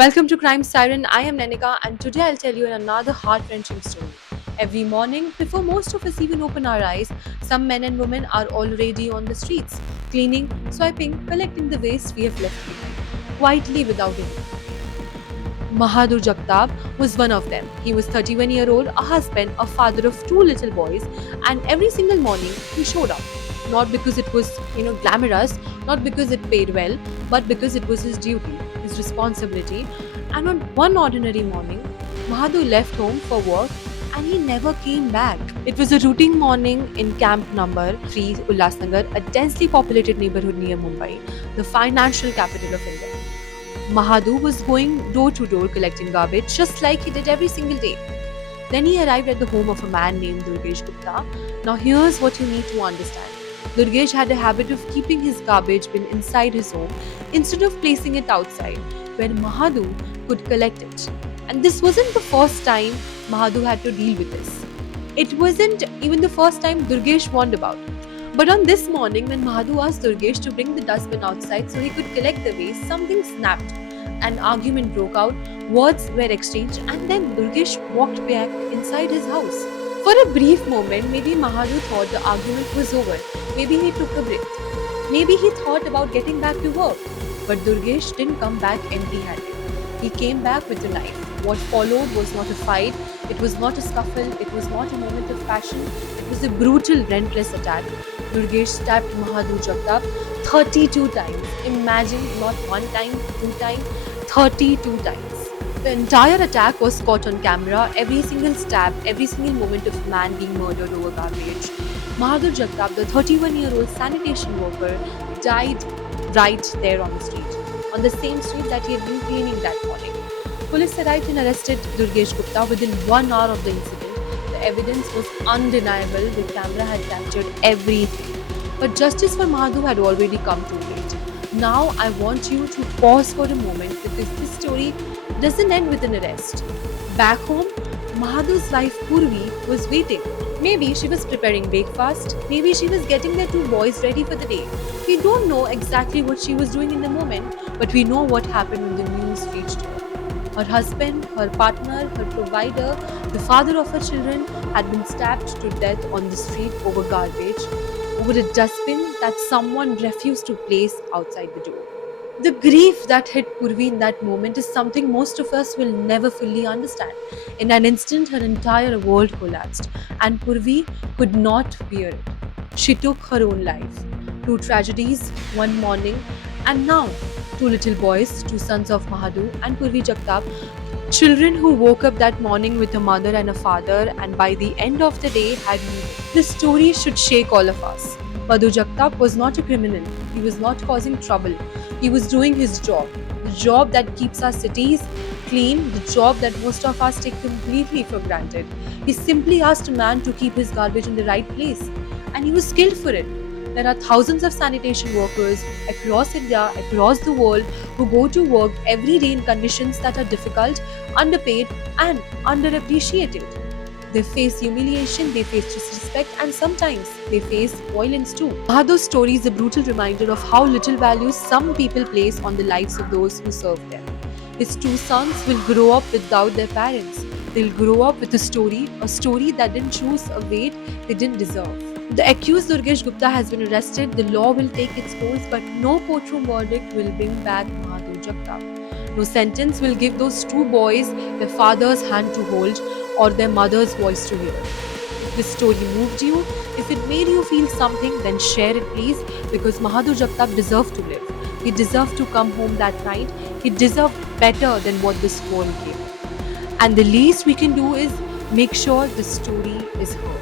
Welcome to Crime Siren. I am Nenika, and today I'll tell you another heart wrenching story. Every morning, before most of us even open our eyes, some men and women are already on the streets, cleaning, swiping, collecting the waste we have left behind, quietly without any. Mahadur Jagtap was one of them. He was 31-year-old, a husband, a father of two little boys, and every single morning he showed up. Not because it was, glamorous, not because it paid well, but because it was his duty, his responsibility. And on one ordinary morning, Mahadur left home for work and he never came back. It was a routine morning in Camp Number 3, Ulhasnagar, a densely populated neighborhood near Mumbai, the financial capital of India. Mahadu was going door to door collecting garbage just like he did every single day. Then he arrived at the home of a man named Durgesh Gupta. Now, here's what you need to understand. Durgesh had a habit of keeping his garbage bin inside his home instead of placing it outside, where Mahadu could collect it. And this wasn't the first time Mahadu had to deal with this. It wasn't even the first time Durgesh warned about. But on this morning, when Mahadu asked Durgesh to bring the dustbin outside so he could collect the waste, something snapped. An argument broke out, words were exchanged, and then Durgesh walked back inside his house. For a brief moment, maybe Mahadu thought the argument was over. Maybe he took a breath. Maybe he thought about getting back to work. But Durgesh didn't come back empty handed. He came back with a knife. What followed was not a fight, it was not a scuffle, it was not a moment of passion, it was a brutal, relentless attack. Durgesh stabbed Mahadur Jagtap 32 times. Imagine, not one time, two times, 32 times. The entire attack was caught on camera, every single stab, every single moment of man being murdered over garbage. Mahadur Jagtap, the 31-year-old sanitation worker, died right there on the street, on the same street that he had been cleaning that morning. Police arrived and arrested Durgesh Gupta within 1 hour of the incident. The evidence was undeniable, the camera had captured everything. But justice for Madhu had already come too late. Now I want you to pause for a moment because this story doesn't end with an arrest. Back home, Mahadu's wife Purvi was waiting. Maybe she was preparing breakfast, maybe she was getting their two boys ready for the day. We don't know exactly what she was doing in the moment, but we know what happened when the news reached her. Her husband, her partner, her provider, the father of her children had been stabbed to death on the street over garbage, over a dustbin that someone refused to place outside the door. The grief that hit Purvi in that moment is something most of us will never fully understand. In an instant, her entire world collapsed, and Purvi could not bear it. She took her own life. Two tragedies, one morning, and now two little boys, two sons of Mahadu and Purvi Jagtap, children who woke up that morning with a mother and a father, and by the end of the day had meaning. This story should shake all of us. Madhu Jagtap was not a criminal. He was not causing trouble. He was doing his job. The job that keeps our cities clean, the job that most of us take completely for granted. He simply asked a man to keep his garbage in the right place, and he was skilled for it. There are thousands of sanitation workers across India, across the world, who go to work every day in conditions that are difficult, underpaid, and underappreciated. They face humiliation, they face disrespect, and sometimes they face violence too. Bahadur's story is a brutal reminder of how little value some people place on the lives of those who serve them. His two sons will grow up without their parents. They'll grow up with a story that didn't choose a fate they didn't deserve. The accused Durgesh Gupta has been arrested. The law will take its course, but no courtroom verdict will bring back Mahadur Jagtap. No sentence will give those two boys their father's hand to hold or their mother's voice to hear. If this story moved you, if it made you feel something, then share it please, because Mahadur Jagtap deserved to live. He deserved to come home that night. He deserved better than what this world gave. And the least we can do is make sure the story is heard.